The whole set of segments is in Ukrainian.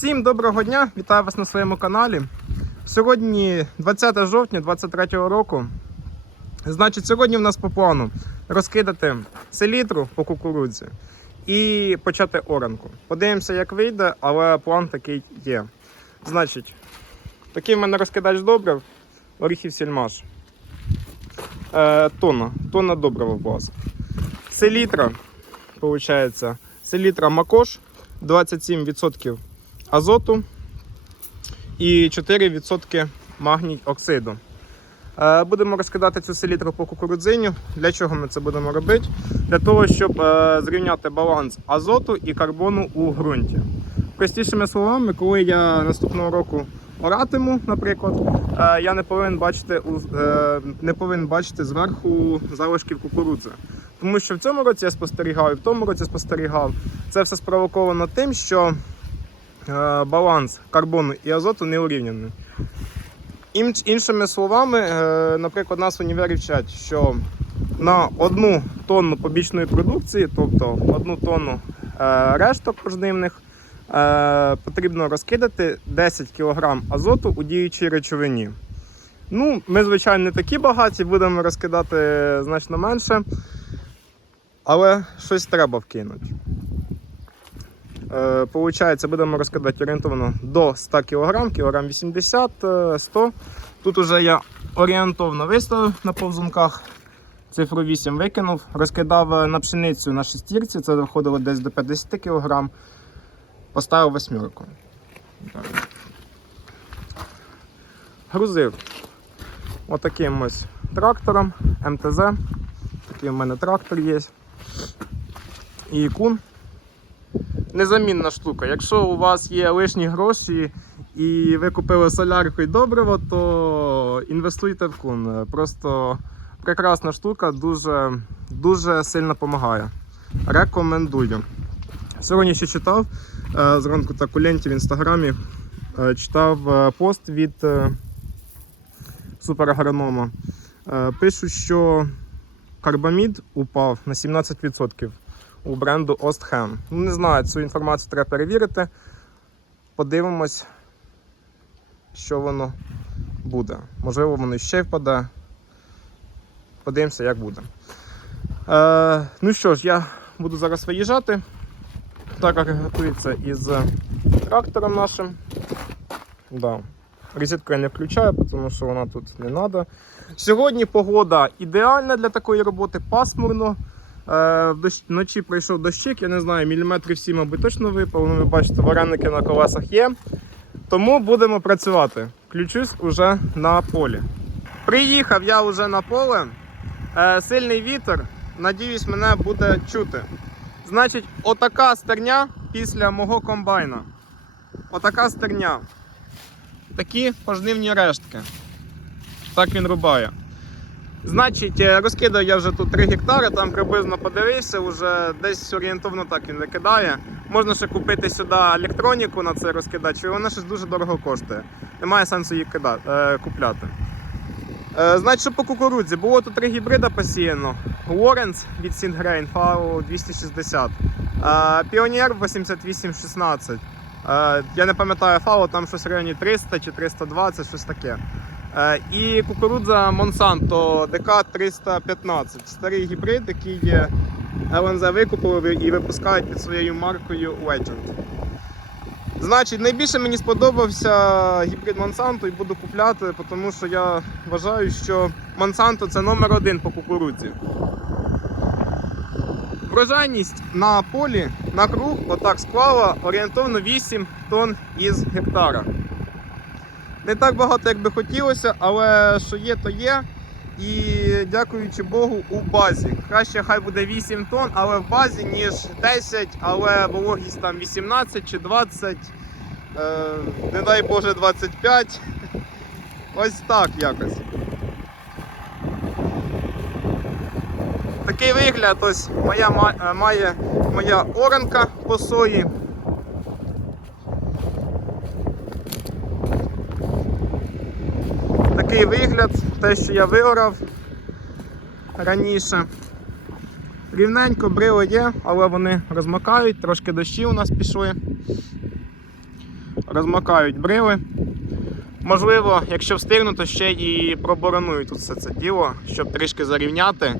Всім доброго дня! Вітаю вас на своєму каналі. Сьогодні 20 жовтня 2023 року. Значить, сьогодні в нас по плану розкидати селітру по кукурудзі і почати оранку. Подивимося, як вийде, але план такий є. Значить, такий в мене розкидач добрив, оріхів сільмаш. Е, тонна. Тонна добрива власне. Селітра, виходить, селітра Макош 27% азоту і 4% магній оксиду. Е, Будемо розкидати цю селітру по кукурудзині. Для чого ми це будемо робити? Для того, щоб е, зрівняти баланс азоту і карбону у ґрунті. Простішими словами, коли я наступного року оратиму, наприклад, е, я не повинен бачити не повинен бачити зверху залишків кукурудзи. Тому що в цьому році я спостерігав і в тому році спостерігав. Це все спровоковано тим, що баланс карбону і азоту не урівняний. Іншими словами, е, наприклад, нас універі вчать, що на одну тонну побічної продукції, тобто одну тонну е, решток пожнивних, е, потрібно розкидати 10 кг азоту у діючій речовині. Ну, ми, звичайно, не такі багаті, будемо розкидати значно менше, але щось треба вкинути. Е, Получається, будемо розкидати орієнтовно до 100 кг, кілограм 80, е, 100. Тут уже я орієнтовно виставив на повзунках. Цифру 8 викинув, розкидав е, на пшеницю на шестірці, це виходило десь до 50 кг. Поставив восьмірку. Грузив отаким ось трактором МТЗ. Такий у мене трактор є. І кун незамінна штука. Якщо у вас є лишні гроші і ви купили солярку і добриво, то інвестуйте в кун. Просто прекрасна штука, дуже, дуже сильно допомагає. Рекомендую. Сьогодні ще читав е, зранку так у ленті в інстаграмі. е, Читав е, пост від суперагронома. Пишуть, що карбамід упав на 17% у бренду Osthem. Ну, не знаю, цю інформацію треба перевірити. Подивимось, що воно буде. Можливо, воно ще впаде. Подивимося, як буде. Е, ну що ж, я буду зараз виїжджати. Так як готується із трактором нашим. Да. Розетку я не включаю, тому що вона тут не треба. Сьогодні погода ідеальна для такої роботи, пасмурно. Е. Вночі пройшов дощик, я не знаю, міліметрів 7, мабуть, точно випав. Ну, ви бачите, вареники на колесах є. Тому будемо працювати. Включусь уже на полі. Приїхав я вже на поле. Е, сильний вітер. Надіюсь, мене буде чути. Значить, отака стерня після мого комбайна. Отака стерня. Такі пожнивні рештки. Так він рубає. Значить, е, розкидав я вже тут 3 гектари, там приблизно подивився, вже десь орієнтовно так він викидає. Можна ще купити сюди електроніку на це розкидач, і вона щось дуже дорого коштує. Немає сенсу її кидати, е, купляти. Е, значить, що по кукурудзі, було тут три гібрида посіяно. Лоренс від Сінгрейн, FAO 260, е, Піонер 8816. Е, я не пам'ятаю FAO, там щось в районі 300 чи 320, щось таке. Е, І кукурудза Monsanto DK 315. Старий гібрид, який є ЛНЗ викупили і випускають під своєю маркою Legend. Значить, найбільше мені сподобався гібрид Monsanto і буду купляти, тому що я вважаю, що Monsanto це номер один по кукурудзі. Врожайність на полі на круг отак склала орієнтовно 8 тонн із гектара. Не так багато, як би хотілося, але що є, то є. І дякуючи Богу, у базі. Краще хай буде 8 тонн, але в базі, ніж 10, але вологість там 18 чи 20, е, не дай Боже 25. Ось так якось. Такий вигляд ось моя е, має моя оранка по сої. Такий вигляд, те, що я виорав раніше. Рівненько брило є, але вони розмокають, трошки дощі у нас пішли. розмакають брили. Можливо, якщо встигну, то ще і проборонують тут все це діло, щоб трішки зарівняти.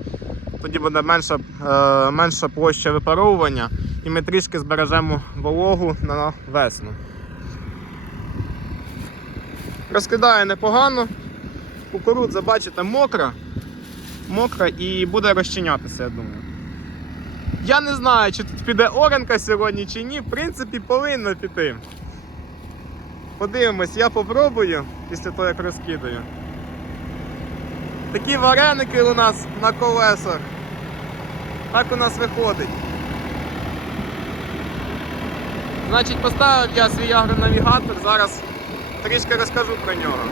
Тоді буде менша, е, менша площа випаровування і ми трішки збережемо вологу на весну. Розкидає непогано. Кукурудза, бачите, мокра. Мокра і буде розчинятися, я думаю. Я не знаю, чи тут піде оренка сьогодні чи ні. В принципі, повинна піти. Подивимось, я попробую після того, як розкидаю. Такі вареники у нас на колесах. Так у нас виходить. Значить, поставив я свій агронавігатор, зараз трішки розкажу про нього.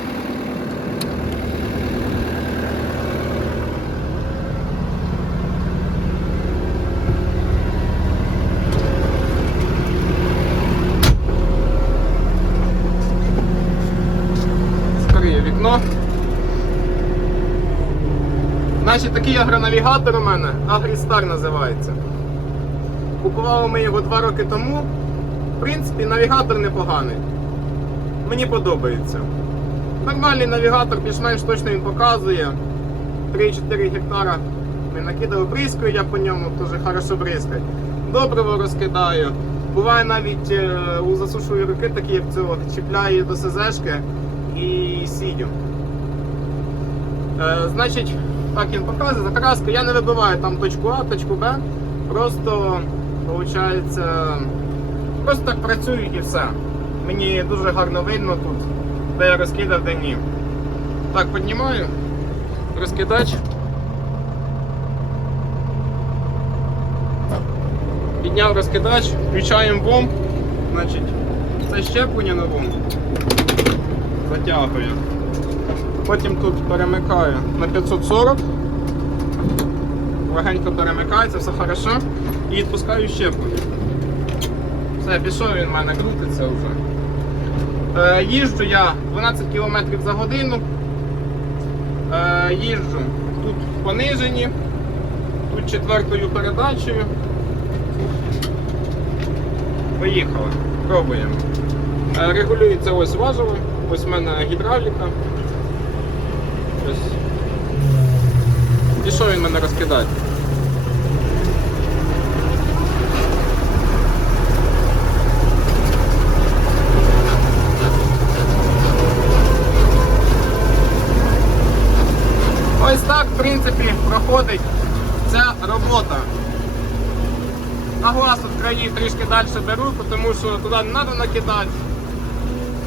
Такий агронавігатор у мене, Агрістар називається. Купували ми його два роки тому. В принципі, навігатор непоганий. Мені подобається. Нормальний навігатор, більш-менш точно він показує. 3-4 гектара ми накидали бризкою, я по ньому теж хорошо бризкаю. Добриво розкидаю. Буває навіть е, у засушливі руки, такі як цього, чіпляю до СЗшки і сідю. Е, значить, так він показує, закраска. Я не вибиваю там точку А, точку Б. Просто, виходить, просто так працюю і все. Мені дуже гарно видно тут, де я розкидав, де ні. Так, піднімаю. Розкидач. Підняв розкидач, включаємо бомб. Значить, це щеплення на бомб. Затягую. Потім тут перемикаю на 540. Легенько перемикається, все хорошо. І відпускаю щеплення. Все, пішов він в мене крутиться вже. Е, їжджу я 12 км за годину. Е, їжджу тут понижені, тут четвертою передачею. Поїхали, пробуємо. Е, регулюється ось важело, ось в мене гідравліка. Ось. І що він мене розкидає? Ось так, в принципі, проходить ця робота. На глаз от краї трішки далі беру, тому що туди не треба накидати.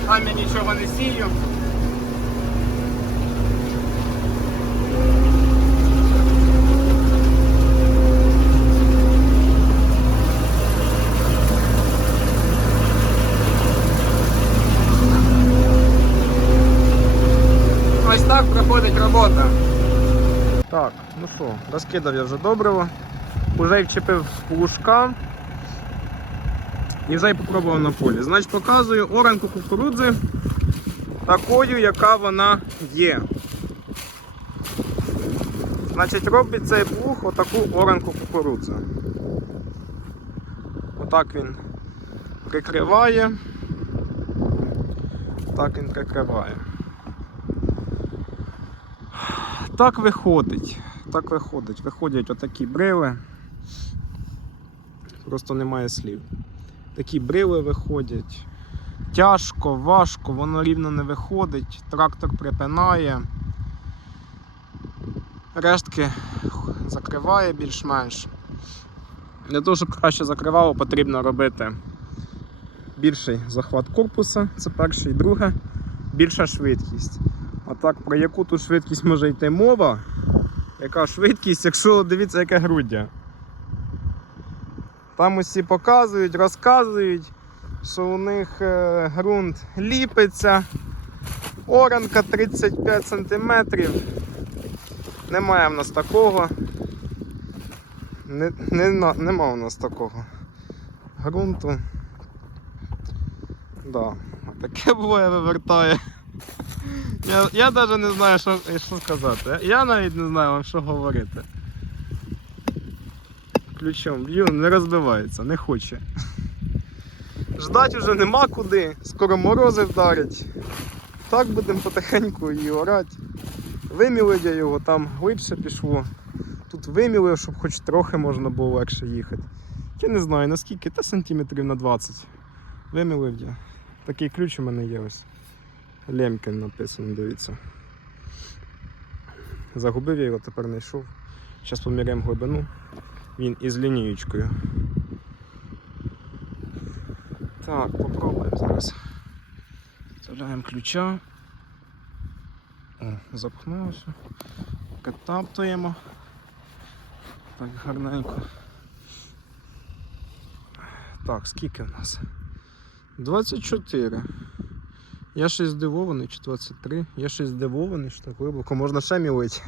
Там я нічого не сію. Ось так проходить робота. Ну розкидав я вже добриво. Уже й вчепив лужка. І вже й попробував на полі. Значить, показую оранку кукурудзи такою, яка вона є. Значить, робить цей плуг отаку оранку кукурудзи. Отак він прикриває. Так він прикриває. Так виходить. Так виходить. Виходять отакі брили. Просто немає слів. Такі брили виходять. Тяжко, важко, воно рівно не виходить. Трактор припинає. Рештки закриває більш-менш. Для того, щоб краще закривало, потрібно робити більший захват корпуса. Це перше і друге, більша швидкість. А так, про яку тут швидкість може йти мова? Яка швидкість, якщо дивіться, яке груддя. Там усі показують, розказують, що у них е, ґрунт ліпиться. Оранка 35 см. Немає в нас такого. Не, не, нема у нас такого ґрунту. Да. Таке буває вивертає. Я, я навіть не знаю, що, що сказати. Я навіть не знаю вам, що говорити. Ключом б'ю, не розбивається, не хоче. Ждать уже нема куди. Скоро морози вдарять. Так будемо потихеньку і орати. Вимілив я його, там глибше пішло. Тут вимілив, щоб хоч трохи можна було легше їхати. Я не знаю наскільки, та сантиметрів на 20. Вимілив я. Такий ключ у мене є ось. Лемкін написано, дивіться. Загубив я його, тепер знайшов. Зараз поміряємо глибину. Він із лінієчкою. Так, попробуємо зараз. Вставляємо ключа. Запхнулося. Катаптуємо. Так, гарненько. Так, скільки в нас? 24. Я щось здивований, чи 23. Я щось здивований, що так глибоко можна ще мілити.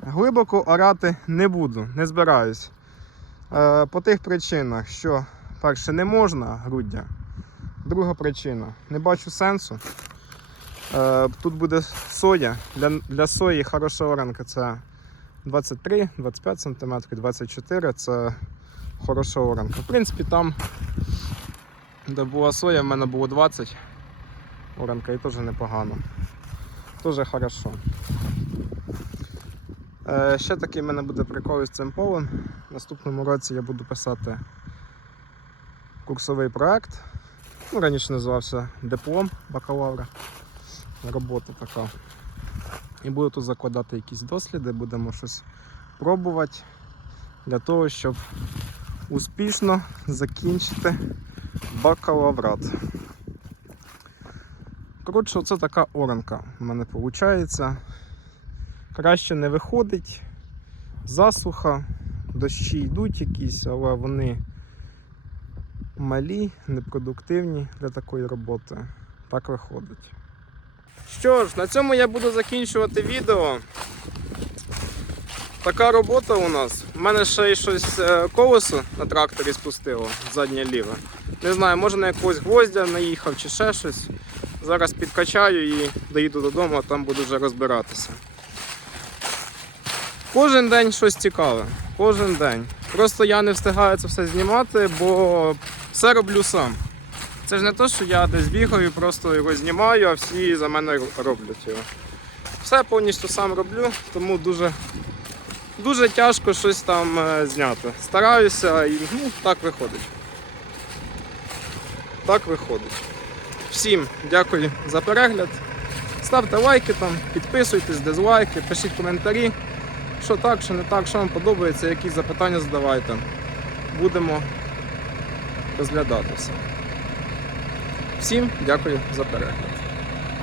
Глибоко орати не буду, не збираюсь. Е, по тих причинах, що перше не можна груддя. Друга причина не бачу сенсу. Е, тут буде соя. Для, для сої хороша оранка це 23-25 см, 24 це хороша оранка. В принципі, там, де була соя, в мене було 20 оранка і теж непогано. Теж хорошо. Е, ще такий в мене буде прикол із цим полем. В наступному році я буду писати курсовий проект. Ну, раніше називався диплом бакалавра. Робота така. І буду тут закладати якісь досліди, будемо щось пробувати для того, щоб успішно закінчити бакалаврат. Коротше, оце така оранка в мене виходить. Краще не виходить. Засуха, дощі йдуть якісь, але вони малі, непродуктивні для такої роботи. Так виходить. Що ж, на цьому я буду закінчувати відео. Така робота у нас. У мене ще й щось е, колесо на тракторі спустило, заднє ліве. Не знаю, може на якогось гвоздя наїхав чи ще щось. Зараз підкачаю і доїду додому, а там буду вже розбиратися. Кожен день щось цікаве. Кожен день. Просто я не встигаю це все знімати, бо все роблю сам. Це ж не те, що я десь бігаю, просто його знімаю, а всі за мене роблять його. Все повністю сам роблю, тому дуже, дуже тяжко щось там е, зняти. Стараюся і ну, так виходить. Так виходить. Всім дякую за перегляд. Ставте лайки там, підписуйтесь, дизлайки, пишіть коментарі. Що так, що не так, що вам подобається, які запитання задавайте. Будемо розглядати все. Всім дякую за перегляд.